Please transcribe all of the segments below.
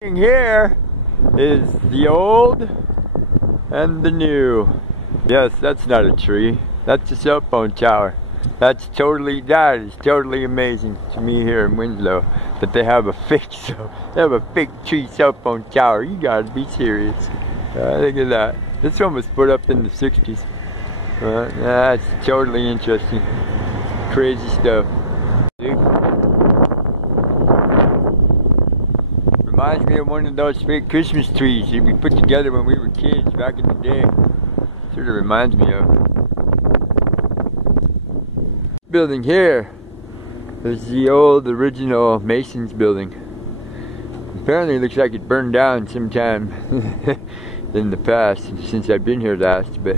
Here is the old and the new. Yes, that's not a tree. That's a cell phone tower. That is totally amazing to me here in Winslow that they have a fake tree cell phone tower. You gotta be serious. Look at that. This one was put up in the 60s. That's totally interesting. Crazy stuff. Reminds me of one of those fake Christmas trees that we put together when we were kids back in the day. Sort of reminds me of. Building here is the old original Masons building. Apparently it looks like it burned down sometime in the past since I've been here last, but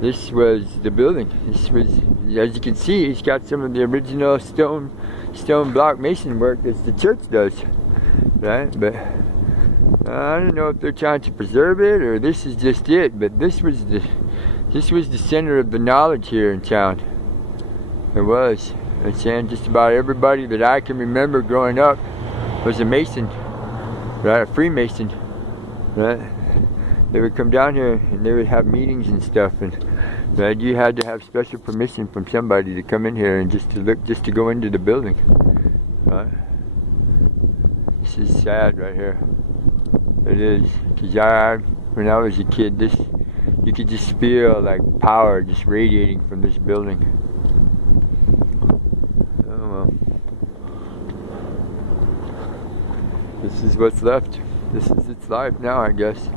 this was the building. This was, as you can see, it's got some of the original stone block mason work as the church does. Right, but I don't know if they're trying to preserve it or this is just it. But this was the center of the knowledge here in town. It was. I'm saying just about everybody that I can remember growing up was a Mason, right? A Freemason, right? They would come down here and they would have meetings and stuff, and right, you had to have special permission from somebody to come in here and just to go into the building, right? This is sad right here. It is, because when I was a kid, you could just feel like power just radiating from this building. Oh well. This is what's left. This is its life now, I guess.